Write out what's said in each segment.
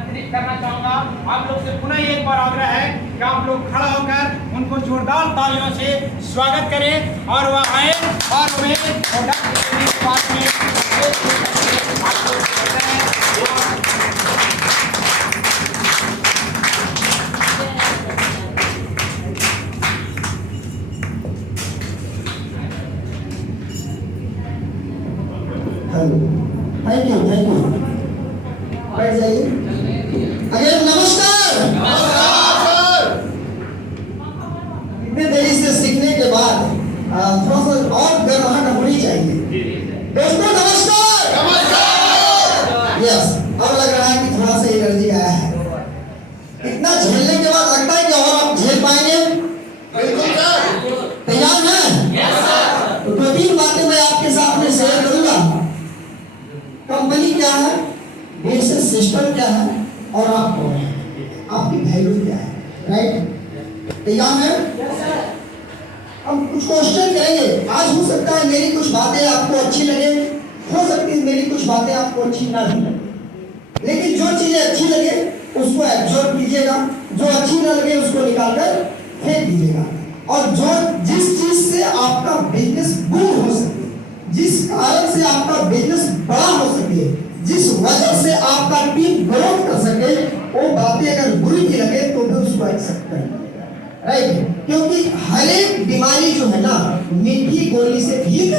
आमंत्रित करना चाहूंगा। आप लोग से पुनः एक बार आग्रह है कि आप लोग खड़ा होकर उनको जोरदार तालियों से स्वागत करें और वह आए और उन्हें थैंक यू बैठ जाइए। अगर नमस्कार इतने देरी से सीखने के बाद थोड़ा सा और गर्माहट होनी चाहिए। दोस्तों नमस्कार। यस, अब लग रहा है कि थोड़ा सा एनर्जी आया है। इतना झेलने के बाद लगता है कि और आप झेल पाएंगे? तैयार हैं? तो 2-3 बातें मैं आपके साथ में शेयर करूंगा। कंपनी क्या है, बिजनेस सिस्टम क्या है और आप कौन है, आपकी वैल्यू क्या है, राइट? तैयार है? हम कुछ क्वेश्चन करेंगे। आज हो सकता है मेरी कुछ बातें आपको अच्छी लगे, हो सकती है मेरी कुछ बातें आपको अच्छी ना भी लगे, लेकिन जो चीजें अच्छी लगे उसको एब्जॉर्ब कीजिएगा, जो अच्छी ना लगे उसको निकालकर फेंक दीजिएगा। और जो जिस चीज से आपका बिजनेस बूम हो सके, जिस कारण से आपका बिजनेस बड़ा हो सके, जिस वजह से आपका टीम ग्रोथ कर सके, वो बातें अगर बुरी की लगे तो भी उसको एक्सेप्ट करें, राइट? क्योंकि हर एक बीमारी जो है ना मीठी गोली से ठीक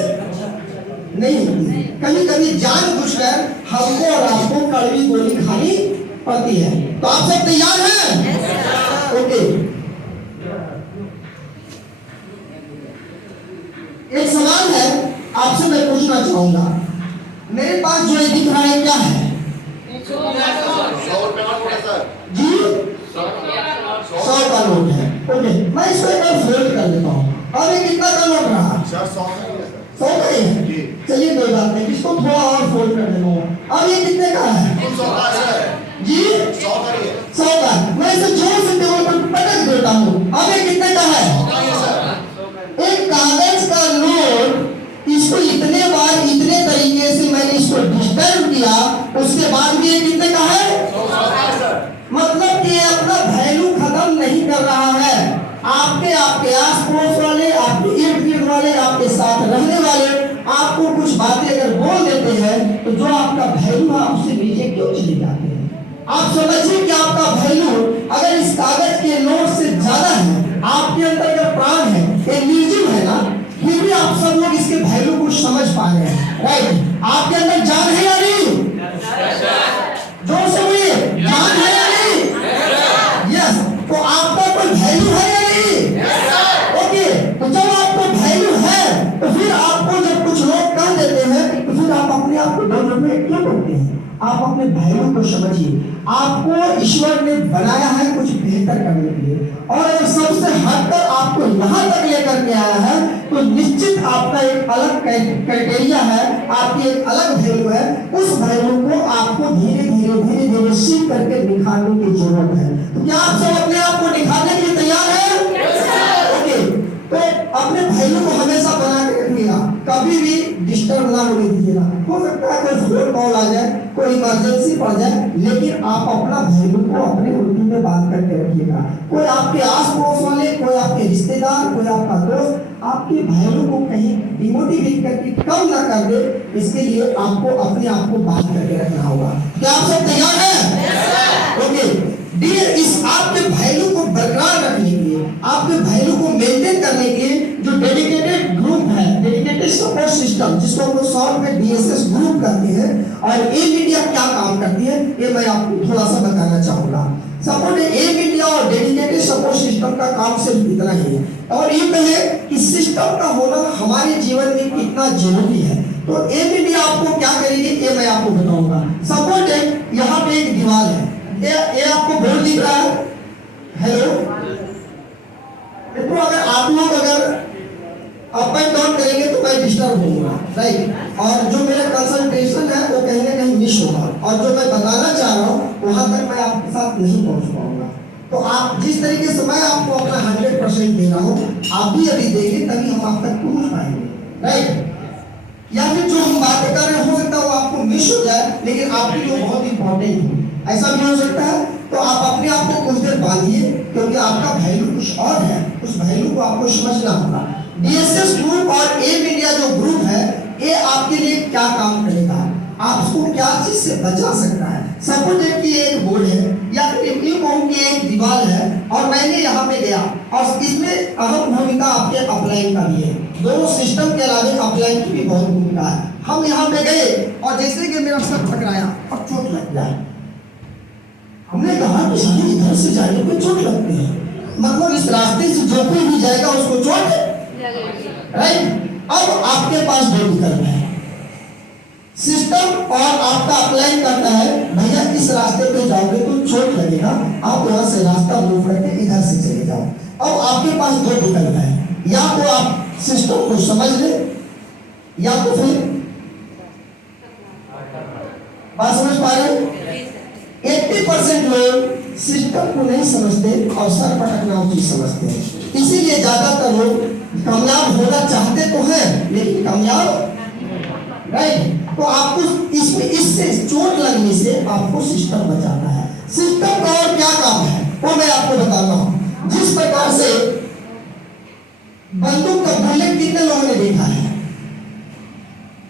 नहीं होती। कभी कभी जानबूझकर हमको और आपको कड़वी गोली खानी पड़ती है। तो आप सब तैयार हैं? ओके। एक सवाल है आपसे मैं पूछना चाहूंगा। मेरे पास जो दिख रहा है क्या है? 100 रुपए का नोट है सर जी, 100 का नोट है। ओके, मैं इसको एक बार फोल्ड कर लेता हूँ। अब ये कितना का नोट रहा? सर 100 का ही है सर। 100 का ही है। चलिए कोई बात नहीं, इसको थोड़ा और फोल्ड कर देता हूँ। अब ये कितने का है? 100 का है जी, 100 का ही है। 100 का। मैं इसे जोर से टेबल पर पटक देता हूँ। अब ये कितने का है? 100 का ही है सर। एक कागज का नोट, इसको इतने बार इतने तरीके से मैंने इसको डिस्टर्ब किया, उसके बाद भी ये कितने का है? 100 का है सर। मतलब कि अपना वैल्यू खत्म नहीं कर रहा है। आपके आस पड़ोस वाले, आपके इर्द गिर्द वाले, आपके साथ रहने वाले आपको कुछ बातें अगर बोल देते हैं तो जो आपका वैल्यू है उससे नीचे क्यों चले जाते हैं? आप समझिए कि आपका वैल्यू अगर इस कागज के नोट से ज्यादा है, आपके अंदर का प्राण है, एनर्जी है ना, फिर भी आप सब लोग इसके वैल्यू को समझ पा रहे हैं, राइट? आपके अंदर जान है या नहीं? जोर से बोलिए, जान है या नहीं? यस। तो आपका कोई वैल्यू है या नहीं? ओके, तो जब आपको वैल्यू है तो फिर आपको जब कुछ लोग कह देते हैं तो फिर आप अपने आप को डेवलपमेंट क्यों करते हैं? आप अपने वैल्यू को समझिए। आपको ईश्वर ने बनाया है कुछ बेहतर करने के लिए, और अगर सबसे हटकर आपको यहाँ तक लेकर के आया है तो निश्चित आपका एक अलग क्राइटेरिया है, आपकी एक अलग वैल्यू है। उस वैल्यू को आपको धीरे धीरे सीख करके निखारने की जरूरत है। तो क्या आप सब अपने आप को निखारने के लिए तैयार हैं? ओके, तो अपने वैल्यू को हमेशा बना के रखिएगा, कभी भी डिस्टर्ब ना होने दीजिएगा। हो सकता है कोई फोन कॉल आ जाए, कोई इमरजेंसी पड़ जाए, लेकिन आप अपना वैल्यू को अपने रूटीन में बांध करके रखिएगा। कोई आपके आस पड़ोस वाले, कोई आपके रिश्तेदार, कोई आपका दोस्त आपके वैल्यू को कहीं डिमोटिवेट करके कम ना कर दे, इसके लिए आपको अपने आप को बांध करके रखना होगा। क्या आप सब तैयार हैं? ओके, डियर, इस आपके वैल्यू को बरकरार रखने के लिए, आपके वैल्यू को मेंटेन करने के लिए जो डेडिकेटेड ग्रुप है, डेडिकेटेड सपोर्ट सिस्टम, जिसको हम लोग शॉर्ट में DSS ग्रुप कहते हैं, और ए मीडिया क्या काम करती है ये मैं आपको थोड़ा सा बताना चाहूंगा। सपोर्ट ए मीडिया और डेडिकेटेड सपोर्ट सिस्टम का काम सिर्फ इतना ही है, और ये कहे कि सिस्टम का होना हमारे जीवन में कितना जरूरी है। तो ए मीडिया आपको क्या करेगी ये मैं आपको बताऊंगा। सपोर्ट यहाँ पे एक दीवार है, ये आपको बोर्ड दिख रहा है, हेलो। तो अगर आप लोग अगर अप एंड डाउन करेंगे तो मैं डिस्टर्ब होऊंगा, राइट? और जो मेरा कंसंट्रेशन है वो कहीं ना कहीं मिस होगा, और जो मैं बताना चाह रहा हूँ वहां तक मैं आपके साथ नहीं पहुंच पाऊंगा। तो आप जिस तरीके से मैं आपको अपना 100% दे रहा हूँ, आप भी यदि देंगे तभी हम आप तक पहुंच पाएंगे, राइट? या फिर जो हम बातें कर रहे हैं हो सकता है वो आपको मिस हो जाए, लेकिन आपके लिए बहुत इंपॉर्टेंट है। ऐसा भी हो सकता है। तो आप अपने आप को कुछ देर बांधिए, क्योंकि आपका वैल्यू कुछ और है, उस वैल्यू को आपको समझना होगा। डीएसएस ग्रुप और एम इंडिया जो ग्रुप है, ये आपके लिए क्या काम करेगा, आपको क्या चीज से बचा सकता है। सपोज कि एक बोर्ड है या फिर यूं कहूं कि एक दीवार है और मैंने यहाँ पे गया और इसमें अहम भूमिका आपके अपलाइन का भी है। दोनों सिस्टम के अलावा अपलाइन की भी बहुत भूमिका है। हम यहाँ पे गए और जैसे कि मेरा सर टकराया और चोट लग जाए, हमने कहा कि साले इधर से जाने को चोट लगती है, मतलब इस रास्ते से जो कोई भी जाएगा उसको चोट, राइट। अब आपके पास दो विकल्प है, सिस्टम और आपका अप्लाई करता है भैया इस रास्ते पे जाओगे तो चोट लगेगा, आप यहाँ से रास्ता मूव करके इधर से चले जाओ। अब आपके पास दो विकल्प है, या तो आप सिस्टम को समझ ले या तो फिर बात समझ पा रहे हैं। 80% लोग सिस्टम को नहीं समझते और सर पटकना उचित समझते हैं, इसीलिए ज्यादातर लोग कामयाब होना चाहते तो हैं लेकिन कामयाब, राइट। तो आपको इसमें इससे चोट लगने से आपको सिस्टम बचाना है। सिस्टम का और क्या काम है वो मैं आपको बताता हूं। जिस प्रकार से बंदूक का बुलेट कितने लोगों ने देखा है,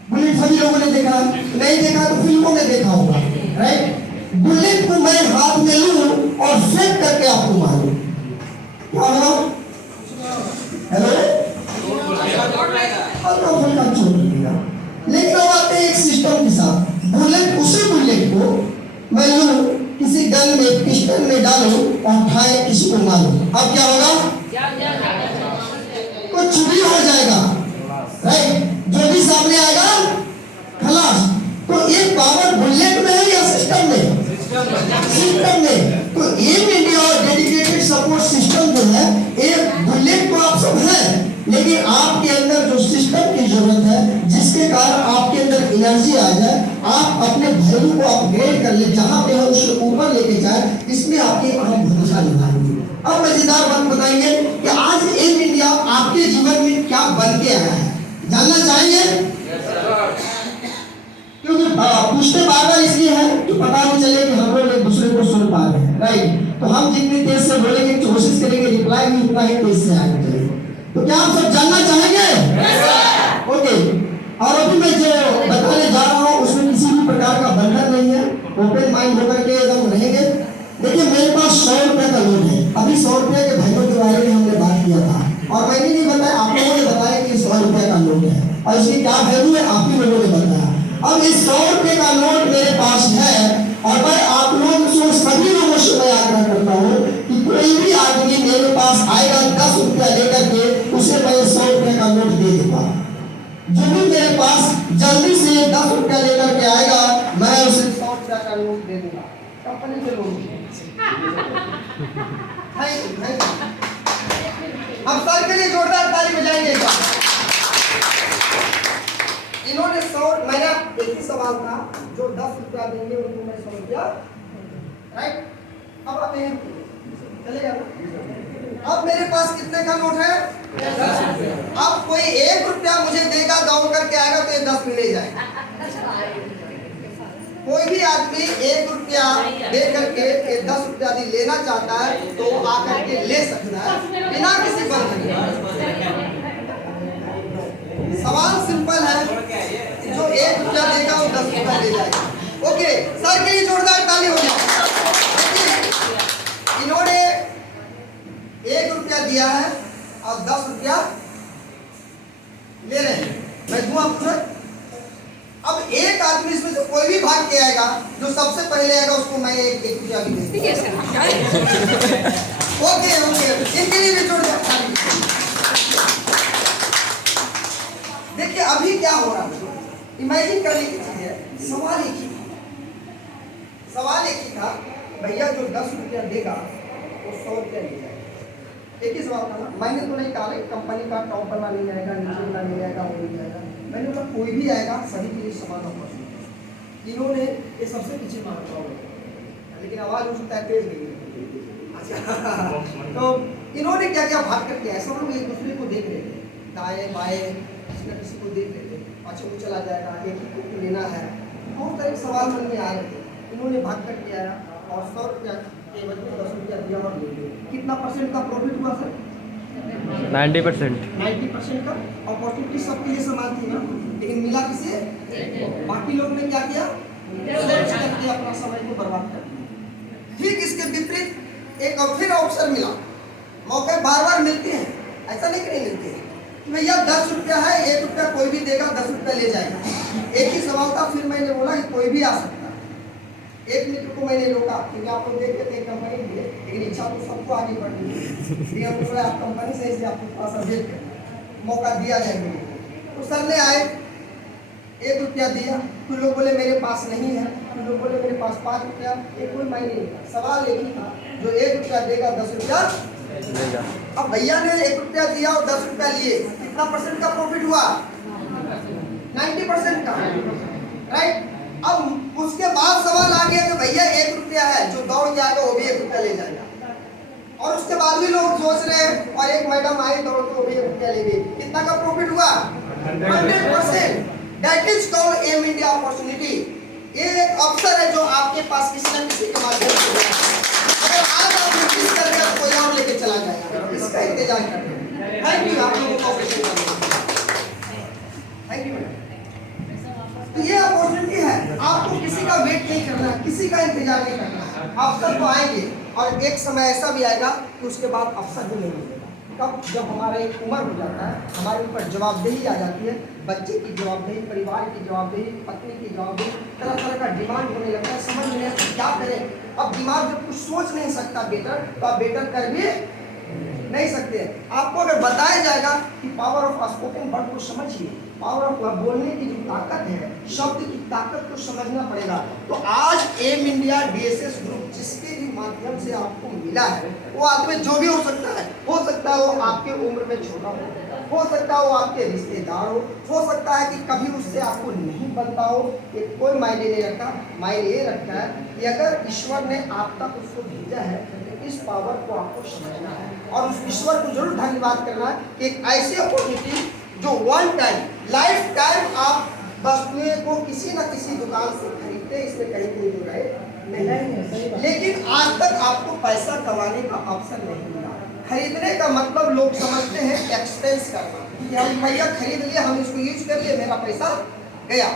बुलेट सभी लोगों ने देखा, नहीं देखा तो फिल्मों में देखा होगा, राइट। बुलेट को मैं हाथ में लूं और फेंक करके आपको मारूं, क्या होगा, हेलो, हल्का फुल्का चोट लगेगा। लेकिन अब आते हैं एक सिस्टम के साथ, बुलेट उसी बुलेट को मैं लूं किसी गन में पिस्टल में डालूं और उठाए किसी को मारूं, अब क्या होगा, कुछ भी हो जाएगा, राइट। जो भी सामने आएगा खलास। तो ये पावर बुलेट में है या सिस्टम में, सिस्टम में। तो एम इंडिया और डेडिकेटेड सपोर्ट सिस्टम जो है, एक बुलेट तो आप सब है, लेकिन आपके अंदर जो सिस्टम की जरूरत है जिसके कारण आपके अंदर एनर्जी आ जाए, आप अपने वैल्यू को अपग्रेड कर ले, जहां पे है उससे ऊपर लेके जाए, इसमें आपकी अहम भूमिका निभाएगी। अब मजेदार बात बताएंगे कि आज एम इंडिया आपके जीवन में क्या बन के आया है, जानना चाहेंगे? क्योंकि पूछते बार बार इसलिए है कि पता नहीं चले कि हम लोग एक दूसरे को सुन पा रहे हैं, राइट। तो हम जितनी तेज से बोलेंगे कोशिश करेंगे रिप्लाई भी उतना ही तेज से आना चाहिए। तो क्या आप सब जानना चाहेंगे? ओके। और अभी मैं जो बताने जा रहा हूँ उसमें किसी भी प्रकार का बंधन नहीं है, ओपन माइंड होकर के एकदम रहेंगे। देखिए मेरे पास 100 रुपए का लोन है, अभी 100 रुपए के भाइयों के बारे में हमने बात किया था और मैंने नहीं बताया, आप लोगों ने बताया कि 100 रुपए का लोन है और इसकी क्या वैल्यू है आप ही लोगों ने बताया। अब इस 100 रुपए का नोट मेरे पास है और मैं आप लोगों से सभी लोगों से मैं आग्रह करता हूँ कि कोई भी आदमी मेरे पास आएगा 10 रुपया लेकर के, उसे मैं 100 रुपए का नोट दे दूंगा। जो भी मेरे पास जल्दी से 10 रुपया लेकर के आएगा मैं उसे 100 रुपया का नोट दे दूंगा, कंपनी के लोग। हम सर के लिए जोरदार ताली बजाएंगे। इन्होंने 100, मैंने एक ही सवाल था, जो 10 रुपया देंगे उनको मैं 100 रुपया, राइट। अब आप चलेगा ना। अब मेरे पास कितने का नोट है, 10 रुपया। अब कोई 1 रुपया मुझे देगा, दौड़ करके आएगा तो ये 10 में ले जाएगा। कोई भी आदमी 1 रुपया दे करके 10 रुपया यदि लेना चाहता है तो वो आकर के ले सकता है बिना किसी बंधन के। सवाल सिंपल है, जो 1 रुपया देगा वो 10 रुपया ले जाएगा। ओके, सर के लिए जोरदार ताली हो जाए। इन्होंने 1 रुपया दिया है और 10 रुपया ले रहे हैं, मैं दूं आपको। अब एक आदमी इसमें से कोई भी भाग के आएगा, जो सबसे पहले आएगा उसको मैं 1 रुपया भी दे दूंगा। ओके ओके, इनके लिए भी जोरदार ताली। देखिए अभी क्या हो रहा है, इमेजिन करने की चीज है। सवाल एक ही था, भैया जो 10 रुपया देगा वो 100 रुपया ले जाएगा। एक ही सवाल था ना, मैंने तो नहीं कहा कंपनी का टॉप वाला नहीं जाएगा, नीचे वाला नहीं जाएगा, वो नहीं जाएगा। मैंने बोला कोई भी आएगा, सभी के लिए समान अपॉर्चुनिटी। इन्होंने ये सबसे पीछे मारा हुआ, लेकिन आवाज हो सकता है तेज नहीं। अच्छा तो इन्होंने क्या क्या भाग करके आया, सब लोग एक दूसरे को देख रहे थे, दाएं बाएं किसी न किसी को देख रहे थे। अच्छा वो चला जाएगा, एक ही को लेना है, बहुत सारे सवाल मन में आ रहे थे। इन्होंने भाग करके आया और 100 रुपया के बदले 10 रुपया दिया और ले गए। कितना परसेंट का प्रॉफिट हुआ सर? 90%। 90% का। अपॉर्चुनिटी सबके लिए समान थी ना, लेकिन मिला किसे? बाकी लोग ने क्या किया? सर्च करके अपना समय को बर्बाद कर दिया। ठीक इसके विपरीत एक और फिर अवसर मिला। मौके बार बार मिलते हैं, ऐसा नहीं कि नहीं मिलते हैं। भैया 10 रुपया है, 1 रुपया कोई भी देगा, 10 रुपया ले जाएगा। एक ही सवाल था, फिर मैंने बोला कि कोई भी आ सकता है। एक मित्र को मैंने रोका क्योंकि आप लोग देखते थे कंपनी भी है, लेकिन इच्छा तो सबको आगे बढ़नी है। हमने बोला आप कंपनी से इसलिए आपको थोड़ा सा वेट कर मौका दिया जाएगा। तो सर ने आए, 1 रुपया दिया। कुछ लोग बोले मेरे पास नहीं है, कुछ लोग बोले मेरे पास 5 रुपया। एक कोई मायने नहीं, सवाल एक ही था, जो 1 रुपया देगा 10 रुपया। अब भैया ने 1 रुपया दिया और 10 रुपया लिए, कितना परसेंट का प्रॉफिट हुआ? 90% का, राइट। अब उसके बाद सवाल आ गया कि भैया 1 रुपया है, जो दौड़ जाएगा वो भी 1 रुपया ले जाएगा। और उसके बाद भी लोग सोच रहे हैं, और एक मैडम आई दौड़ के वो भी 1 रुपया ले गई। कितना का प्रॉफिट हुआ? 100%। That is called M India opportunity. ये एक अवसर है जो आपके पास किसी न किसी के माध्यम से है। अगर आज आप मिस कर गए तो कोई और लेके चला जाएगा, इसका इंतजार करते हैं। थैंक यू आप लोगों को ऑपरेशन करने। Thank you madam. तो ये अपॉर्चुनिटी है, आपको किसी का वेट नहीं करना, किसी का इंतजार नहीं करना। अवसर तो आएंगे और एक समय ऐसा भी आएगा कि उसके बाद अवसर भी नहीं मिलेगा। कब? जब हमारा एक उम्र हो जाता है, हमारे ऊपर जवाबदेही आ जाती है, बच्चे की जवाबदेही, परिवार की जवाबदेही, पत्नी की जवाबदेही, तरह तरह का डिमांड होने लगता है। समझ नहीं आता क्या करें। अब दिमाग जब कुछ सोच नहीं सकता बेटर, तो आप बेटर कर भी नहीं सकते। आपको अगर बताया जाएगा कि पावर ऑफ स्पोकन वर्ड को समझिए, पावर ऑफ बोलने की जो ताकत है, शब्द की ताकत को समझना पड़ेगा। तो आज एम इंडिया डीएसएस ग्रुप जिसके भी माध्यम से आपको मिला है, वो आदमी जो भी हो सकता है वो आपके उम्र में छोटा हो सकता है वो आपके रिश्तेदार हो सकता है कि कभी उससे आपको नहीं बनता हो, ये कोई मायने नहीं रखता। मायने ये रखता है कि अगर ईश्वर ने आप तक उसको भेजा है तो इस पावर को आपको समझना है और उस ईश्वर को जरूर धन्यवाद करना है कि एक ऐसी अपॉर्चुनिटी जो वन टाइम लाइफ टाइम आप वस्तुएं को किसी न किसी दुकान से खरीदते, इसमें कहीं कोई जो है, लेकिन आज तक आपको पैसा कमाने का अवसर नहीं मिला। खरीदने का मतलब लोग समझते हैं एक्सपेंस करना, कि हम भैया खरीद लिए, हम इसको यूज कर लिए, मेरा पैसा गया।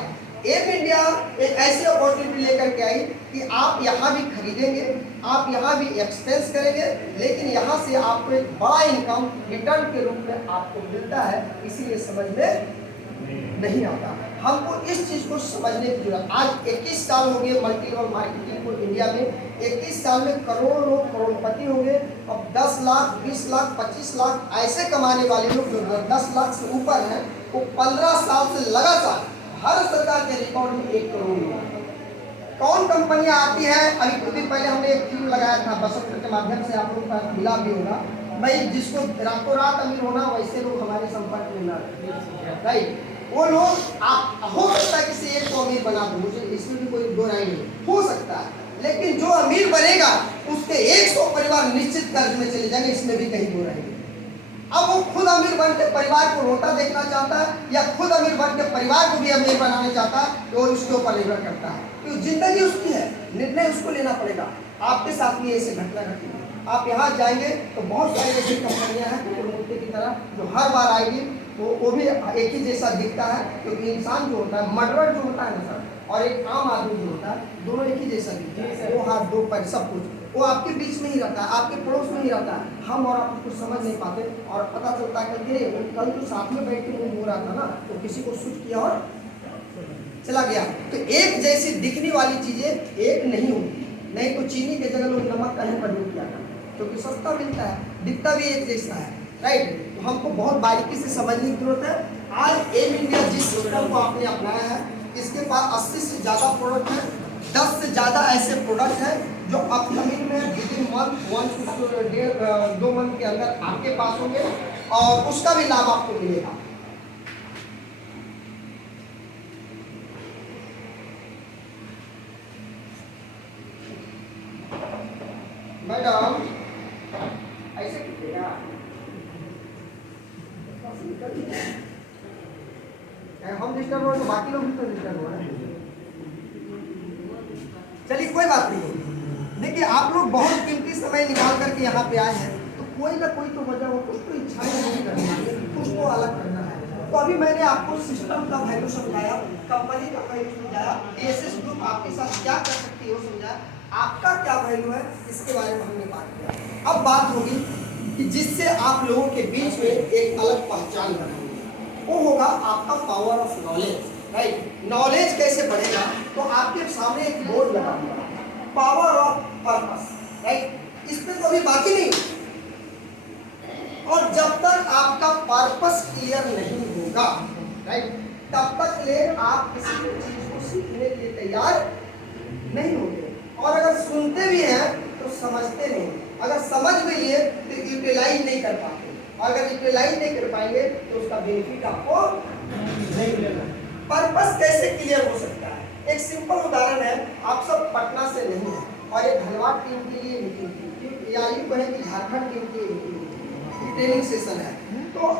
एम इंडिया एक ऐसी अपॉर्चुनिटी लेकर के आई कि आप यहाँ भी खरीदेंगे, आप यहाँ भी एक्सपेंस करेंगे, लेकिन यहाँ से आपको एक बड़ा इनकम रिटर्न के रूप में आपको मिलता है। इसीलिए समझ में नहीं आता। हमको इस चीज़ को समझने की जरूरत। आज 21 साल हो गए मल्टी लेवल मार्केटिंग को इंडिया में। 21 साल में करोड़ों लोग करोड़पति हो गए। अब 10 लाख 20 लाख 25 लाख ऐसे कमाने वाले लोग जो 10 लाख से ऊपर हैं, वो 15 साल से लगातार भारत सरकार के रिकॉर्ड में 1 करोड़ लोग। कौन कंपनियां आती है? अभी कुछ दिन पहले हमने एक फिल्म लगाया था बसंत के माध्यम से, आप लोगों का मिला भी होगा। भाई जिसको रातों रात अमीर होना, वैसे लोग हमारे संपर्क में ना रहे, राइट। वो लोग आप हो सकता है किसी एक को अमीर बना दो, मुझे इसमें भी कोई दो राय नहीं, हो सकता है, लेकिन जो अमीर बनेगा उसके 100 परिवार निश्चित कर्ज में चले जाएंगे, इसमें भी कहीं दो राय नहीं। अब वो खुद अमीर बन के परिवार को रोता देखना चाहता है या खुद अमीर बन के परिवार को भी अमीर बनाना चाहता है, तो उसके ऊपर निर्भर करता है, क्योंकि जिंदगी उसकी है, निर्णय उसको लेना पड़ेगा। आपके साथ भी ऐसे घटना घटी। आप यहाँ जाएंगे तो बहुत सारी ऐसी कंपनियां हैं मूर्ति की तरह जो हर बार आएगी, वो भी एक ही जैसा दिखता है, क्योंकि इंसान जो होता है, मर्डरर जो होता है ना सर, और एक आम आदमी जो होता है, दोनों एक ही जैसा दिखता है। वो हाथ दो पैर सब कुछ वो आपके बीच में ही रहता है, आपके पड़ोस में ही रहता है। हम और आप उसको समझ नहीं पाते और पता चलता है कि कल तो साथ में बैठ के हो रहा था ना, तो किसी को शूट किया और चला गया। तो एक जैसी दिखने वाली चीजें एक नहीं होती। नहीं तो चीनी के जगह लोग नमक कहीं पर यूज किया था, क्योंकि सस्ता मिलता है, दिखता भी एक जैसा है, राइट। तो हमको बहुत बारीकी से समझने की जरूरत है। आज एम इंडिया जिस सिस्टम को आपने अपनाया है, इसके पास 80 से ज़्यादा प्रोडक्ट है, 10 से ज़्यादा ऐसे प्रोडक्ट हैं जो अपकमिंग में विदिन मंथ 1 से 2 मंथ के अंदर आपके पास होंगे और उसका भी लाभ आपको मिलेगा। मैडम ऐसे कीजिएगा, हम डिस्टर्ब हो तो बाकी लोग भी तो डिस्टर्ब हो रहे हैं। चलिए कोई बात नहीं। देखिए आप लोग बहुत कीमती समय निकाल करके यहाँ पे आए हैं, तो कोई ना कोई तो वजह हो, कुछ तो इच्छाएं नहीं करनी है, कुछ तो अलग करना है। तो अभी मैंने आपको सिस्टम का वैल्यू समझाया, कंपनी का वैल्यू समझाया, DSS ग्रुप आपके साथ क्या कर सकती है वो समझाया, आपका क्या वैल्यू है इसके बारे में हमने बात किया। अब बात होगी कि जिससे आप लोगों के बीच में एक अलग पहचान बनाएंगे, वो होगा आपका power of knowledge. Right, knowledge कैसे बढ़ेगा? तो आपके सामने एक बोर्ड लगा हुआ है, पावर ऑफ पर्पस। राइट, इस पे तो अभी बाकी नहीं। और जब तक आपका पर्पस क्लियर नहीं होगा, राइट, तब तक ले आप किसी भी चीज को सीखने के लिए तैयार नहीं होंगे। और अगर सुनते भी हैं तो समझते नहीं, अगर समझ भी लिए तो यूटिलाइज नहीं कर पाते, और अगर यूटिलाइज नहीं कर पाएंगे तो उसका बेनिफिट आपको नहीं मिलेगा। पर्पस कैसे क्लियर हो सकता है? एक सिंपल उदाहरण है, आप सब पटना से नहीं है और एक धनबाद टीम के लिए मीटिंग थी, या यूँ कहें कि झारखंड टीम के लिए मीटिंग थी, ट्रेनिंग सेशन है। तो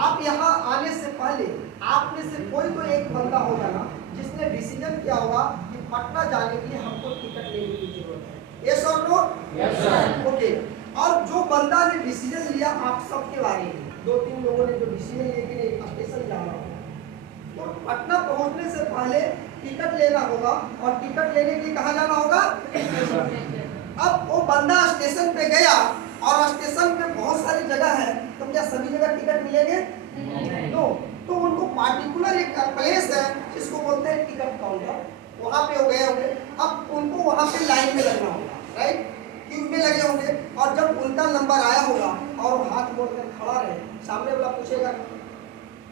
आप यहाँ आने से पहले आप में से कोई तो एक बंदा होगा ना जिसने डिसीजन किया होगा कि पटना जाने के लिए हमको टिकट लेने की जरूरत है। यस और नो? Yes sir. ओके, और जो बंदा ने डिसीजन लिया आप सबके बारे में, 2-3 लोगों ने जो डिसीजन लेके स्टेशन जाना होगा, तो पटना पहुंचने से पहले टिकट लेना होगा, और टिकट लेने के लिए कहाँ जाना होगा? अब वो बंदा स्टेशन पे गया और स्टेशन पे बहुत सारी जगह है, तो क्या सभी जगह टिकट मिलेंगे? नो। तो उनको पार्टिकुलर एक प्लेस है जिसको बोलते हैं टिकट काउंटर, वहाँ पे हो गए होंगे। अब उनको वहाँ पे लाइन में लगना होगा, राइट, क्यू में लगे होंगे, और जब उनका नंबर आया होगा और वो हाथ मोड़कर खड़ा रहे, सामने वाला पूछेगा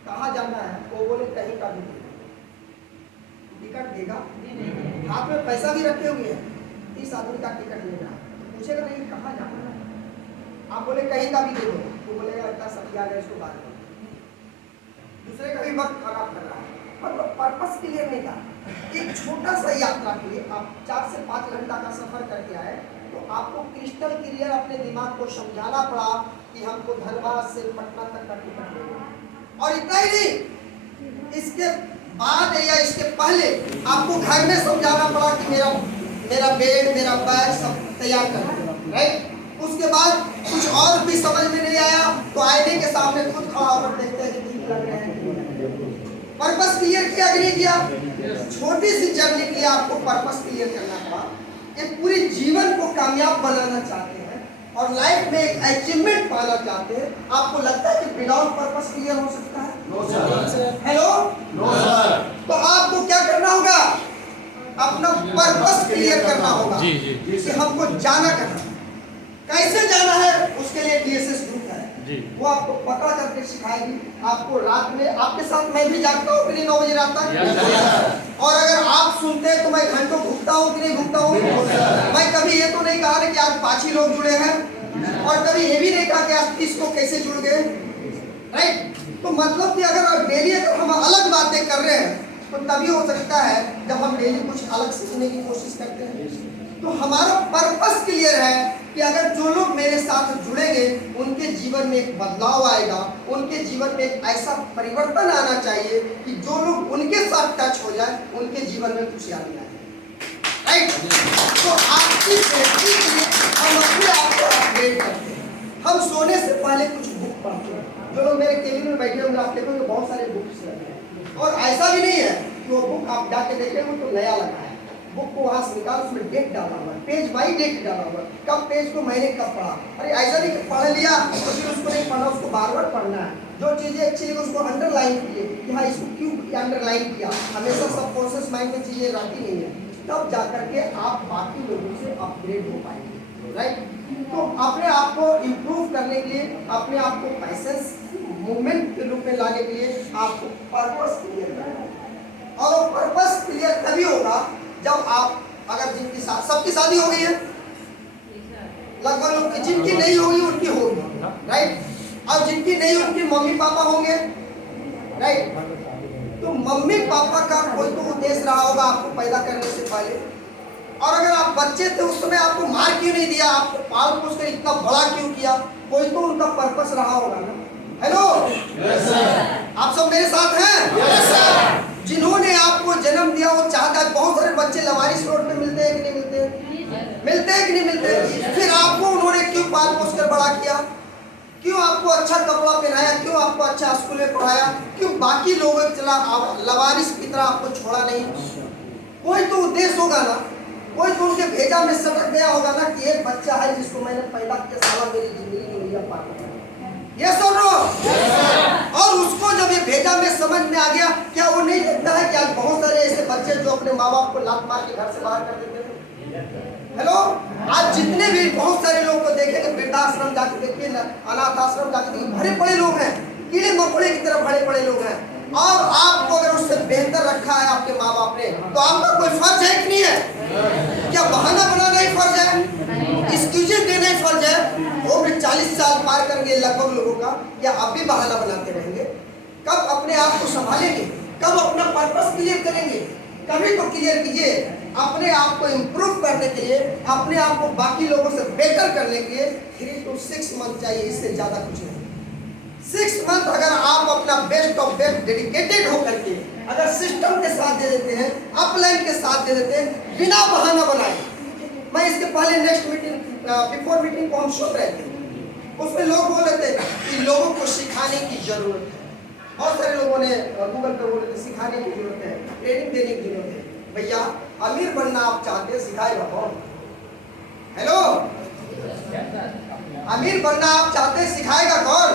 कहाँ जाना है, वो बोले कहीं का भी टिकट देगा, हाथ में पैसा भी रखे हुए हैं, 30 आदमी का टिकट लेना है, पूछेगा नहीं कहाँ जाना है, आप बोले कहीं का भी दे दो, वो बोलेगा इतना सखिया गया इसको बात करो, दूसरे का भी वक्त खराब कर रहा है, मतलब पर्पस क्लियर नहीं था। एक छोटा सा यात्रा के लिए आप 4 से 5 घंटा का सफर करके आए, तो आपको क्रिस्टल क्लियर अपने दिमाग को समझाना पड़ा कि हमको धनबाद से पटना तक का टिकट लेना। और इतना ही नहीं, इसके बाद या इसके पहले आपको घर में समझाना पड़ा कि मेरा बेड, मेरा बैग सब तैयार कर दो, राइट। उसके बाद कुछ और भी समझ में नहीं आया तो आईने के सामने खुद खड़ा होकर देखते हैं कि ठीक लग रहे हैं। पर्पस क्लियर किया कि नहीं किया? छोटी सी जर्नी के लिए आपको पर्पस क्लियर करना पड़ा। एक पूरी जीवन को कामयाब बनाना चाहते हैं और लाइफ में एक अचीवमेंट पाना चाहते हैं, आपको लगता है कि विदाउट पर्पस क्लियर हो सकता है? No sir. Hello? No sir. तो आपको क्या करना होगा? अपना पर्पस क्लियर करना होगा जी जी कि हमको जाना कहाँ, कैसे जाना है, उसके लिए DSS ग्रुप है जी। वो आपको पकड़ करके सिखाएगी। आपको रात में, आपके साथ मैं भी जागता हूँ कि नहीं 9 बजे रात तक, और अगर आप सुनते हैं तो मैं घंटों भुगता हूँ कि नहीं भुगता हूँ। मैं कभी ये तो नहीं कहा कि आज 5 ही लोग जुड़े हैं, और कभी ये भी नहीं कहा कि आज 30 को कैसे जुड़ गए, राइट। तो मतलब कि अगर डेली अगर हम अलग बातें कर रहे हैं तो तभी हो सकता है जब हम डेली कुछ अलग सीखने की कोशिश करते हैं। तो हमारा पर्पस क्लियर है कि अगर जो लोग मेरे साथ जुड़ेंगे उनके जीवन में एक बदलाव आएगा, उनके जीवन में एक ऐसा परिवर्तन आना चाहिए कि जो लोग उनके साथ टच हो जाए उनके जीवन में खुशहाली आए, राइट। तो आपकी सेफ्टी के लिए हम अपने आप को अपडेट करते हैं। हम सोने से पहले कुछ बुक पढ़ते हैं। जो लोग मेरे केबिन में बैठे होंगे आप देखोगे बहुत सारे बुक्स लगे हैं, और ऐसा भी नहीं है कि वो बुक आप जाके देखेंगे तो नया लगा है। बुक को वहाँ से निकाल, उसमें डेट डाला हुआ है, पेज बाई डेट डाला हुआ है, कब पेज को मैंने कब पढ़ा। अरे ऐसा नहीं कि पढ़ लिया तो फिर उसको नहीं पढ़ना, उसको बार बार पढ़ना है। जो चीज़ें अच्छी लगी उसको अंडरलाइन कीजिए कि हाँ इसको क्यों अंडरलाइन किया। हमेशा सबकॉन्शियस माइंड में चीज़ें रहती नहीं है, तब जा करके आप बाकी लोगों से अपग्रेड हो पाएंगे, राइट। तो अपने आप को इम्प्रूव करने के लिए, अपने आप को पैसेंस मूवमेंट के रूप में लाने के लिए आपको पर्पस क्लियर करना है। और पर्पस क्लियर तभी होगा जब आप, अगर जिनकी सबकी शादी हो गई है, लगभग लोग की, जिनकी नहीं होगी उनकी होगी, राइट। और जिनकी नहीं उनकी मम्मी पापा होंगे, राइट। तो मम्मी पापा का कोई तो उद्देश्य रहा होगा आपको पैदा करने से पहले, और अगर आप बच्चे थे उस समय आपको मार क्यों नहीं दिया, आपको पाल पोस कर इतना बड़ा क्यों किया, कोई तो उनका पर्पस रहा होगा ना। Hello, yes sir. आप सब मेरे साथ हैं? Yes sir. जिन्होंने आपको जन्म दिया वो चाहता है। बहुत सारे बच्चे लवारिस रोड पे मिलते हैं कि नहीं मिलते हैं? मिलते हैं कि नहीं मिलते हैं? फिर आपको उन्होंने क्यों पाल पोस कर बड़ा किया? क्यों आपको अच्छा कपड़ा पहनाया? क्यों आपको अच्छा स्कूल में पढ़ाया? क्यों बाकी लोगों की तरह लवारिस की तरह आपको छोड़ा नहीं? कोई तो उद्देश्य होगा ना, कोई तो उनके भेजा में सटक गया होगा ना कि एक बच्चा है जिसको मैंने पैदा किया, साला मेरी जिंदगी की नैया पार कर दिया। ये सुन लो। और उसको जब ये भेजा में समझ में आ गया, क्या वो नहीं देखता है कि आज बहुत सारे ऐसे बच्चे जो अपने माँ बाप को लात मार के घर से बाहर कर देते थे? हेलो, आज जितने भी बहुत सारे लोग को देखेंगे, वृद्धाश्रम जाके देखिए ना, अनाथ आश्रम जाके देखिए, भरे पड़े लोग हैं, कीड़े मकोड़े की तरह भरे पड़े लोग हैं। और आपको अगर उससे बेहतर रखा है आपके माँ बाप ने, तो आपका कोई फर्ज है कि नहीं है? क्या बहाना बनाना ही फर्ज है? एक्सक्यूजेस देना ही फर्ज है? उम्र 40 साल पार कर गए लगभग लोगों का, क्या अब भी बहाना बनाते रहेंगे? कब अपने आप को संभालेंगे? कब अपना पर्पस क्लियर करेंगे? कभी तो क्लियर कीजिए। अपने आप को इम्प्रूव करने के लिए, अपने आप को बाकी लोगों से बेटर करने के लिए 3 to 6 मंथ चाहिए, इससे ज्यादा कुछ नहीं। 6 मंथ अगर आप अपना बेस्ट ऑफ बेस्ट डेडिकेटेड होकर के अगर सिस्टम के साथ दे देते हैं, अपलाइन के साथ दे देते हैं, बिना बहाना बनाए। मैं इसके पहले नेक्स्ट मीटिंग, बिफोर मीटिंग को हम सुन रहे थे, उसमें लोग बोल रहे थे कि लोगों को सिखाने की जरूरत है। बहुत सारे लोगों ने गूगल पे बोल रहे थे सिखाने की जरूरत है, ट्रेनिंग देने की जरूरत है। भैया, अमीर बनना आप चाहते हैं, सिखाएगा कौन? हेलो, अमीर बनना आप चाहते हैं, सिखाएगा कौन?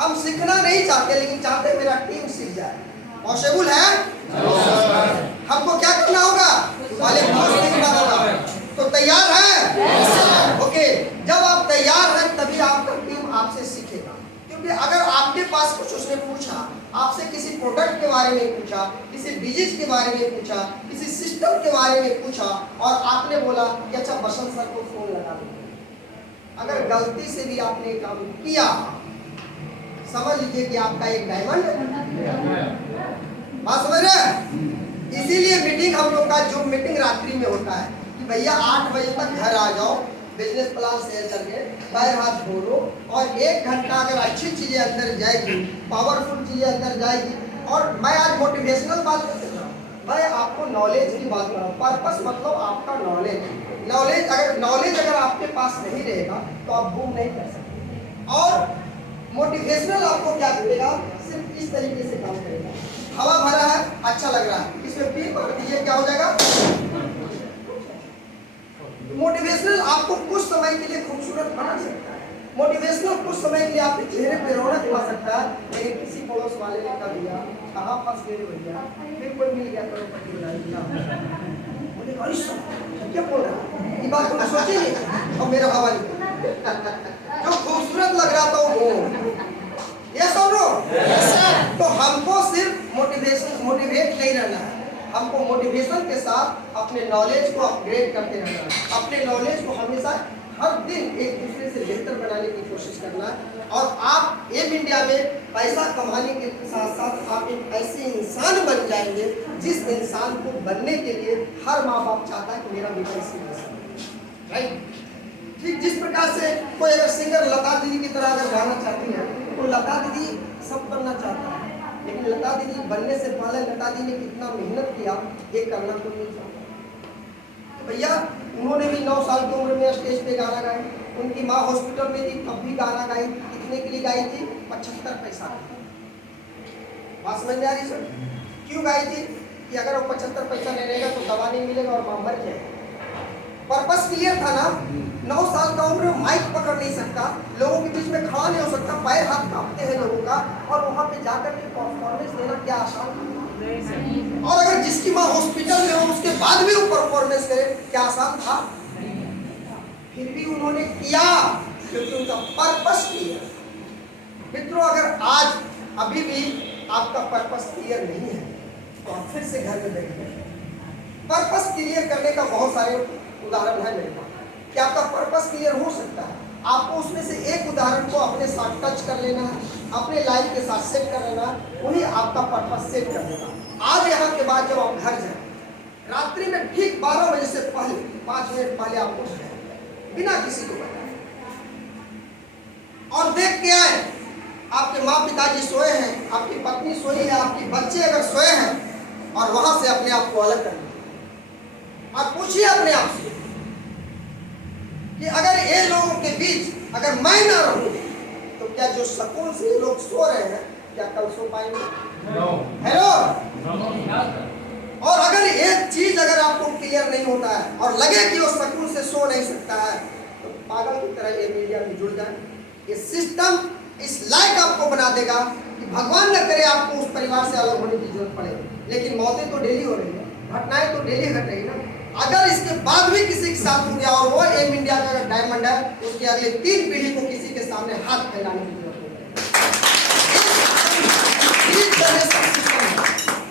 हम सीखना नहीं चाहते, लेकिन चाहते मेरा टीम सीख जाए। पॉसिबल है? हमको क्या करना होगा? पहले खुद सीखना होगा। तो तैयार है? ओके, जब आप तैयार हैं तभी आपका टीम आपसे सीखेगा। क्योंकि अगर आपके पास कुछ उसने पूछा, आपसे किसी प्रोडक्ट के बारे में पूछा, किसी डिजीज के बारे में पूछा, किसी सिस्टम के बारे में पूछा, और आपने बोला कि अच्छा बसंत सर को फोन लगा दो, अगर गलती से भी आपने काम किया, समझ लीजिए कि आपका एक डायमंड बात समझ रहे? इसीलिए मीटिंग हम लोग का जो मीटिंग रात्रि में होता है कि भैया 8 बजे तक घर आ जाओ, बिजनेस प्लान शेयर करके पैर हाथ धो लो, और 1 घंटा अगर अच्छी चीजें अंदर जाएगी, पावरफुल चीजें अंदर जाएगी। और मैं आज मोटिवेशनल बात कर रहा हूँ, मैं आपको नॉलेज की बात कर रहा हूँ। पर्पस मतलब आपका नॉलेज अगर आपके पास नहीं रहेगा तो आप बूम नहीं कर सकते। और मोटिवेशनल आपको क्या करेगा? सिर्फ इस तरीके से काम करेगा। हवा भरा है, अच्छा लग रहा है, इसमें पीठ पकड़ दीजिए, क्या हो जाएगा? मोटिवेशनल आपको कुछ समय के लिए खूबसूरत बना सकता है, मोटिवेशनल कुछ समय के लिए आपके चेहरे पे रौनक ला सकता है, लेकिन किसी पड़ोस वाले ने कहा भैया कहाँ फंस गए भैया, फिर कोई मिल गया करोड़पति बना दिया, बोले अरे क्या बोल रहा है, ये बात तुम सोची नहीं? और मेरा हवा जो खूबसूरत लग रहा था वो ये सुनो। तो हमको सिर्फ मोटिवेट नहीं रहना है, हमको मोटिवेशन के साथ अपने नॉलेज को अपग्रेड करते रहना है, अपने नॉलेज को हमेशा हर दिन एक दूसरे से बेहतर बनाने की कोशिश करना है। और आप एम इंडिया में पैसा कमाने के साथ साथ आप एक ऐसे इंसान बन जाएंगे जिस इंसान को बनने के लिए हर माँ बाप चाहता है कि मेरा बेटा इसी में, राइट? ठीक जिस प्रकार से कोई अगर सिंगर लता दीदी की तरह अगर गाना चाहती है तो लता दीदी सब बनना चाहता है, लेकिन लता दीदी बनने से पहले लता दीदी ने कितना मेहनत किया ये करना तो नहीं चाहता। तो भैया उन्होंने भी 9 साल की उम्र में स्टेज पे गाना गाया, उनकी माँ हॉस्पिटल में थी तब भी गाना गाई। कितने के लिए गाई थी? 75 पैसा। बात समझ में आ रही सर? क्यों गाई थी? कि अगर वो 75 पैसा नहीं रहेगा तो दवा नहीं मिलेगा और माँ मर जाएगी। पर्पस क्लियर था ना? 9 साल का उम्र में माइक पकड़ नहीं सकता, लोगों के बीच में खड़ा नहीं हो सकता, पैर हाथ कांपते हैं लोगों का, और वहां पे जाकर के परफॉर्मेंस देना क्या आसान था? और अगर जिसकी माँ हॉस्पिटल में हो उसके बाद भी वो परफॉर्मेंस करे, क्या आसान था? फिर भी उन्होंने किया क्योंकि उनका पर्पस क्लियर। मित्रों, अगर आज अभी भी आपका पर्पस क्लियर नहीं है तो आप फिर से घर में बैठे। पर्पस क्लियर करने का बहुत सारे उदाहरण है मेरे पास कि आपका पर्पस क्लियर हो सकता है। आपको उसमें से एक उदाहरण को अपने साथ टच कर लेना है, अपने लाइफ के साथ सेट कर लेना, वही आपका पर्पस सेट कर देगा। आज यहाँ के बाद जब आप घर जाए, रात्रि में ठीक 12 बजे से पहले 5 मिनट पहले आप उठ जाए बिना किसी को बताए और देख के आए आपके माँ पिताजी सोए हैं, आपकी पत्नी सोई है, आपके बच्चे अगर सोए हैं, और वहां से अपने आप को अलग कर लीजिए। आप पूछिए अपने आप से कि अगर ये लोगों के बीच अगर मैं ना रहूं तो क्या जो सुकून से ये लोग सो रहे हैं क्या कल सो पाएंगे? हेलो। और अगर ये चीज अगर आपको क्लियर नहीं होता है और लगे कि वो सुकून से सो नहीं सकता है तो पागल की तरह ये मीडिया में जुड़ जाए। ये सिस्टम इस लायक आपको बना देगा कि भगवान न करे आपको उस परिवार से अलग होने की जरूरत पड़े, लेकिन मौतें तो डेली हो रही है, घटनाएं तो डेली घट रही है ना। अगर इसके बाद भी किसी के साथ हो गया और वो एम इंडिया का डायमंड है, उसके अगले 3 पीढ़ी को किसी के सामने हाथ फैलाने की जरूरत है।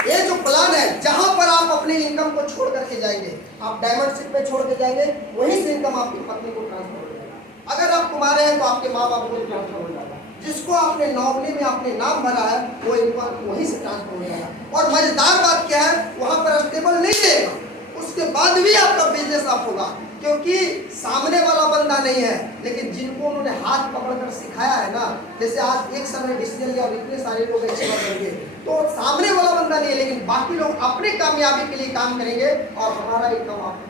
ये जो प्लान है, जहां पर आप अपनी इनकम को छोड़ करके जाएंगे, आप डायमंड शिप पे छोड़ के जाएंगे, वहीं से इनकम आपकी पत्नी को ट्रांसफर हो जाएगा। अगर आप कुमारे हैं तो आपके माँ बाप को ट्रांसफर हो जाएगा। जिसको आपने नौकरी में आपने नाम भरा है वो इनकम वहीं से ट्रांसफर हो जाएगा। और मजेदार बात क्या है, वहां पर स्टेबल नहीं रहेगा, उसके बाद भी आपका बिजनेस अप होगा, क्योंकि सामने वाला बंदा नहीं है, लेकिन जिनको उन्होंने हाथ पकड़कर सिखाया है ना, जैसे आज एक समय डिसीजन लिया और इतने सारे लोग एक्सपर्ट बनेंगे, तो सामने वाला बंदा नहीं है, लेकिन बाकी लोग अपने कामयाबी के लिए काम करेंगे और हमारा इनकम आपको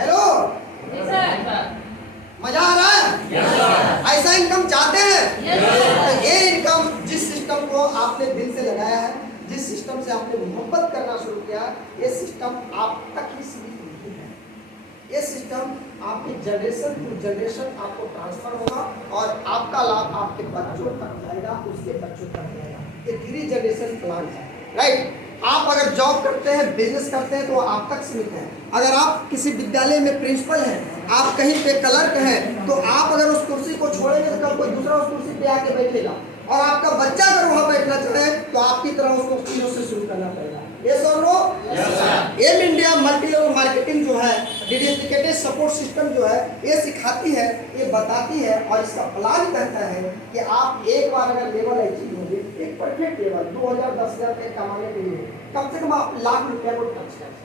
हेलो मजा आ रहा है? ऐसा इनकम चाहते हैं? तो ये इनकम जिस सिस्टम को आपने दिल से लगाया है, जिस सिस्टम से आपने मोहब्बत करना शुरू किया, ये सिस्टम आप तक ही सीमित नहीं है। ये सिस्टम आपकी जनरेशन टू जनरेशन आपको ट्रांसफर होगा और आपका लाभ आपके बच्चों तक जाएगा, उसके बच्चों तक जाएगा। ये 3 जनरेशन प्लान है, राइट। आप अगर जॉब करते हैं, बिजनेस करते हैं, तो आप तक सीमित है। अगर आप किसी विद्यालय में प्रिंसिपल हैं, आप कहीं पे क्लर्क हैं, तो आप अगर उस कुर्सी को छोड़ेंगे तो कल कोई दूसरा उस कुर्सी पे आके बैठेगा, और आपका बच्चा अगर वहां बैठना चाहे तो आपकी तरह उसको जीरो से शुरू करना पड़ेगा। ये sir no M India multi level marketing जो है, डेडिकेटेड सपोर्ट सिस्टम जो है, ये सिखाती है, ये बताती है, और इसका प्लान कहता है कि आप एक बार अगर लेवल अचीव होंगे, एक परफेक्ट लेवल 2000 10,000 रुपये कमाने के लिए कम से कम आप लाख रुपया को टच करें,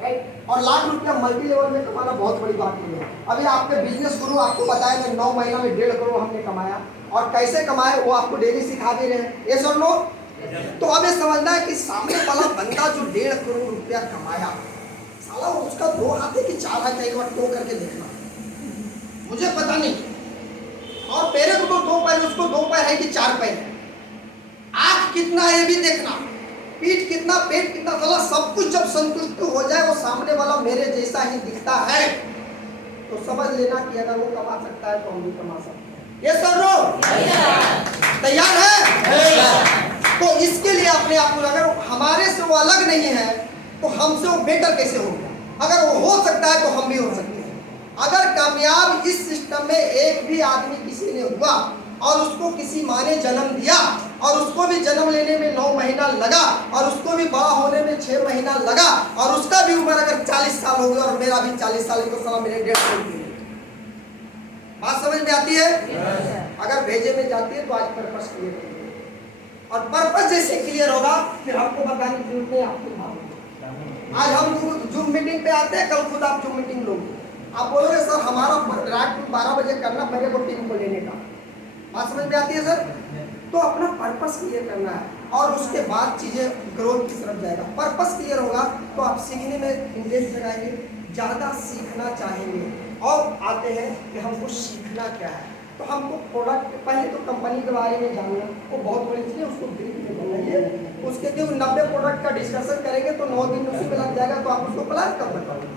राइट। और लाख रुपया मल्टी लेवल में कमाना बहुत बड़ी बात नहीं है। अभी आपके बिजनेस गुरु आपको बताया कि 9 महीना में 1.5 करोड़ हमने कमाया, और कैसे कमाए वो आपको डेली सिखा दे रहे हैं। ये सब लोग तो अब ये समझना है कि सामने वाला बंदा जो 1.5 करोड़ रुपया कमाया, साला उसका 2 हाथ है कि 4 हाथ है, एक बार टो करके देखना, मुझे पता नहीं। और मेरे को तो 2 पैर, उसको 2 पैर है कि 4 पैर है, आँख कितना है ये भी देखना, पीठ कितना, पेट कितना, साला सब कुछ जब संतुष्ट हो जाए, वो सामने वाला मेरे जैसा ही दिखता है, तो समझ लेना कि अगर वो कमा सकता है तो हम भी कमा सकते हैं। ये सर रो तैयार है? तो इसके लिए अपने आप को, अगर हमारे से वो अलग नहीं है तो हमसे वो बेटर कैसे होगा? अगर वो हो सकता है तो हम भी हो सकते हैं। अगर कामयाब इस सिस्टम में एक भी आदमी किसी ने हुआ और उसको किसी माँ ने जन्म दिया और उसको भी जन्म लेने में 9 महीना लगा और उसको भी बड़ा होने में 6 महीना लगा और उसका भी उम्र अगर 40 साल हो गया और मेरा भी 40 साल, तो साला मेरे 1.5 साल की बात समझ में आती है? अगर भेजे में जाती है तो आज पर्पस क्लियर करिए, और पर्पस जैसे क्लियर होगा फिर हमको बताने की जरूरत नहीं, आपको भाव। आज हम जूम मीटिंग पे आते हैं, कल खुद आप जूम मीटिंग लोगे, आप बोलोगे सर हमारा रात को 12 बजे करना, मेरे को टीम को लेने का। बात समझ में आती है सर? तो अपना पर्पस क्लियर करना है और उसके बाद चीजें ग्रोथ की तरफ जाएगा। पर्पस क्लियर होगा तो आप सीखने में इंटरेस्ट लगाएंगे, ज़्यादा सीखना चाहेंगे, और आते हैं कि हमको सीखना क्या है। तो हमको प्रोडक्ट, पहले तो कंपनी के बारे में जानना, वो बहुत बड़ी चीज़ है, उसको ब्रीफ में बनाइए। उसके जो 90 प्रोडक्ट का डिस्कशन करेंगे तो 9 दिन उसी में लग जाएगा, तो आप उसको प्लान कब बताओगे?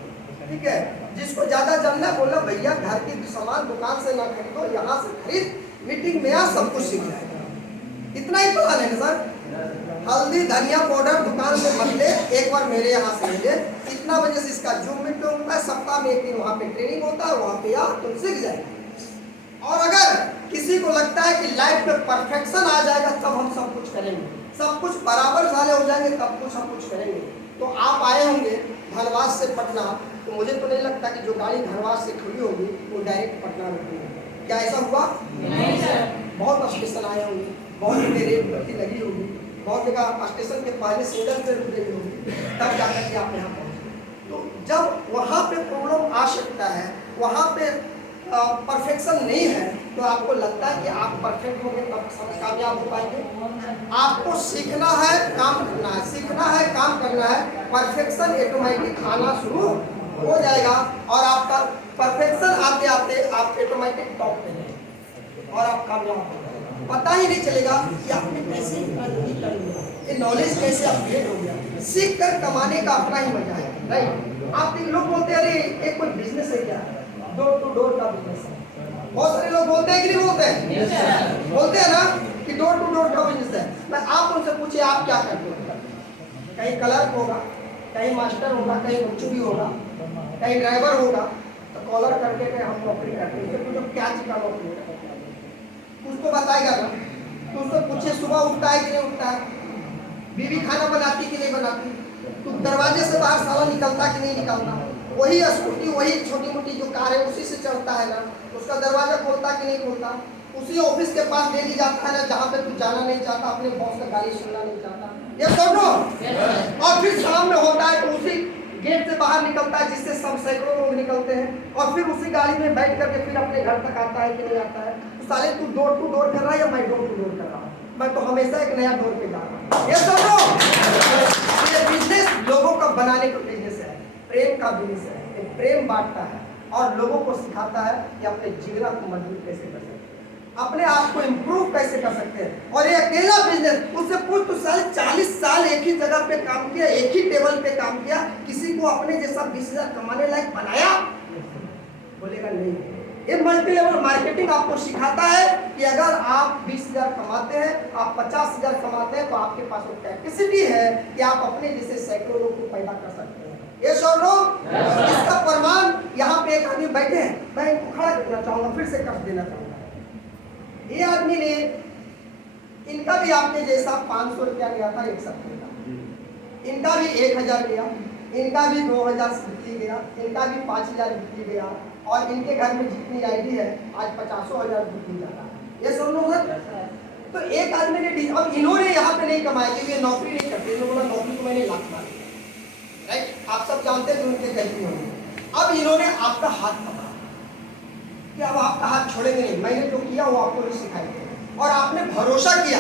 ठीक है। जिसको ज़्यादा जानना है बोला भैया घर की सामान दुकान से ना खरीदो, यहाँ से खरीद, मीटिंग में आ, सब कुछ सीख जाएगा। इतना ही प्लान है ना सर? हल्दी धनिया पाउडर दुकान से मत ले, एक बार मेरे यहाँ से ले, इतना वजह से इसका जूम मीटिंग होता है, सप्ताह में 1 दिन वहाँ पे ट्रेनिंग होता है, वहाँ पे आ तुम सीख जाएगा। और अगर किसी को लगता है कि लाइफ में परफेक्शन आ जाएगा तब हम सब कुछ करेंगे, सब कुछ बराबर साले हो जाएंगे तब कुछ हम कुछ करेंगे। तो आप आए होंगे धनबाद से पटना, तो मुझे तो नहीं लगता कि जो गाड़ी धनबाद से खुली होगी वो डायरेक्ट पटना में खुली होगी। क्या ऐसा हुआ? नहीं सर। बहुत स्टेशन आए होंगे, बहुत जगह रेल पट्टी लगी होगी, बहुत जगह स्टेशन के पहले सिंगल ट्रेन खुली होगी, तब जाकर के आप यहाँ पहुँचे। तो जब वहाँ पे प्रॉब्लम आ सकता है, वहाँ पे परफेक्शन नहीं है तो आपको लगता है कि आप परफेक्ट होंगे तब सब कामयाब हो पाएंगे। आपको सीखना है, काम करना है, सीखना है, काम करना है। परफेक्शन ऑटोमेटिक आना शुरू हो जाएगा और आपका परफेक्शन आते आते आप ऑटोमेटिक टॉप पे जाएंगे और आप कामयाब हो जाएंगे। पता ही नहीं चलेगा कि आपने कैसे ये नॉलेज कैसे अपडेट हो गया। सीख कर कमाने का अपना ही मजा है, राइट। आप लोग बोलते हैं अरे एक कोई बिजनेस है क्या, डोर टू डोर का बिजनेस है। बहुत सारे लोग बोलते हैं कि नहीं बोलते हैं? बोलते हैं ना कि डोर टू डोर का बिजनेस है। मैं आप उनसे पूछिए आप क्या करते हो? कहीं क्लर्क होगा, कहीं मास्टर होगा, कहीं भी होगा, कहीं ड्राइवर होगा, तो कॉलर करके के हम नौकरी करते हैं। तो क्या चीज का नौकरी है कुछ तो बताएगा ना। तो उससे पूछिए सुबह उठता है कि नहीं उठता है, बीवी खाना बनाती कि नहीं बनाती, तो दरवाजे से बाहर साला निकलता कि नहीं निकलता, वही स्कूटी वही छोटी मोटी जो कार है उसी से चलता है ना, उसका दरवाजा खोलता कि नहीं खोलता, उसी ऑफिस के पास डेली जाता है ना जहाँ पे तू जाना नहीं चाहता, अपने बॉस का गाली सुनना नहीं चाहता, ये सुनो। और फिर शाम में होता है तो उसी गेट से बाहर निकलता है जिससे सब सैकड़ों लोग निकलते हैं और फिर उसी गाड़ी में बैठ करके फिर अपने घर तक आता है कि नहीं आता है। तो साले तू डोर टू डोर कर रहा है या मैं डोर टू डोर कर रहा हूँ? मैं तो हमेशा एक नया डोर पे जा रहा हूँ। ये सुनो, ये बिजनेस लोगों का बनाने का बिजनेस है, प्रेम का बिजनेस है। प्रेम बांटता है और लोगों को सिखाता है कि अपने जीवन को मजबूत कैसे कर सकते हैं, अपने आप को इम्प्रूव कैसे कर सकते हैं। और ये अकेला बिजनेस, उससे पूछ तो साल 40 साल एक ही जगह पे काम किया, एक ही टेबल पे काम किया, किसी को अपने जैसा 20,000 कमाने लायक बनाया? बोलेगा नहीं। ये मल्टी लेवल मार्केटिंग आपको सिखाता है कि अगर आप 20,000 कमाते हैं, आप 50,000 कमाते हैं, तो आपके पास वो कैपेसिटी है कि आप अपने जैसे सैकड़ों लोग को पैदा कर सकते हैं। ये सुनो, इसका प्रमाण यहाँ पे एक आदमी बैठे हैं, मैं इनको खड़ा करना चाहूंगा, फिर से कर देना चाहूंगा। ये आदमी ने, इनका भी आपने जैसा 500 रुपया लिया था एक सप्ताह का, इनका भी 1,000 लिया, इनका भी 2,000 बिक्री गया, इनका भी 5,000 बिक्री गया और इनके घर में जितनी आईडी है आज 50,000 बिक्री जा रहा है। ये सब लोग तो एक आदमी ने, अब इन्होंने यहाँ पे नहीं कमाया क्योंकि ये नौकरी नहीं करते, इन्होंने बोला नौकरी को मैंने लाख मार, राइट। आप सब जानते हैं उनके गलती होगी। अब इन्होंने आपका हाथ पकड़ा कि अब आपका हाथ छोड़ेंगे नहीं, मैंने जो किया वो आपको नहीं सिखाएंगे और आपने भरोसा किया।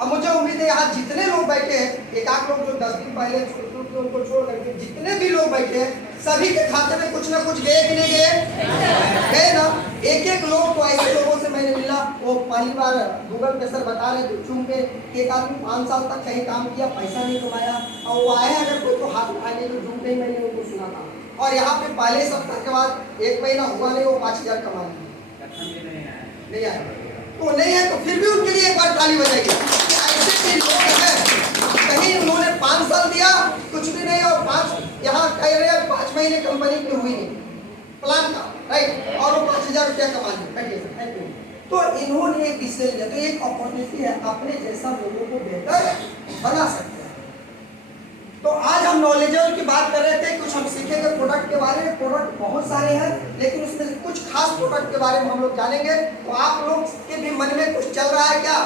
अब मुझे उम्मीद है यहाँ जितने लोग बैठे हैं, एक आध लोग जो 10 दिन पहले उनको छोड़ करके जितने भी लोग बैठे हैं, सभी के खाते में कुछ ना कुछ गए कि नहीं गए ना। एक एक लोग तो ऐसे लोगों से मैंने मिला, वो पहली बार गूगल पे सर बता रहे थे चूंकि एक आदमी 5 साल तक कहीं काम किया, पैसा नहीं कमाया और वो आया अगर कोई तो हाथ उठाने को झूम नहीं, मैंने उनको सुना था। और यहाँ पे पहले सप्ताह के बाद 1 महीना हुआ नहीं, वो 5,000 कमा नहीं आया तो नहीं है तो फिर भी उनके लिए एक बार ताली बजाइए। ऐसे भी लोग हैं, कहीं उन्होंने 5 साल दिया कुछ भी नहीं और 5 यहाँ कह रहे हैं 5 महीने कंपनी की हुई नहीं प्लान का, राइट, और वो 5,000 रुपया कमा लिया। तो इन्होंने एक डिसीजन लिया, तो एक अपॉर्चुनिटी है, अपने जैसा लोगों को बेहतर बना सकते हैं। तो आज हम नॉलेजेबल की बात कर रहे थे, कुछ हम सीखेंगे प्रोडक्ट के बारे में। प्रोडक्ट बहुत सारे हैं लेकिन उसमें से कुछ खास प्रोडक्ट के बारे में हम लोग जानेंगे। तो आप लोग के भी मन में कुछ चल रहा है क्या?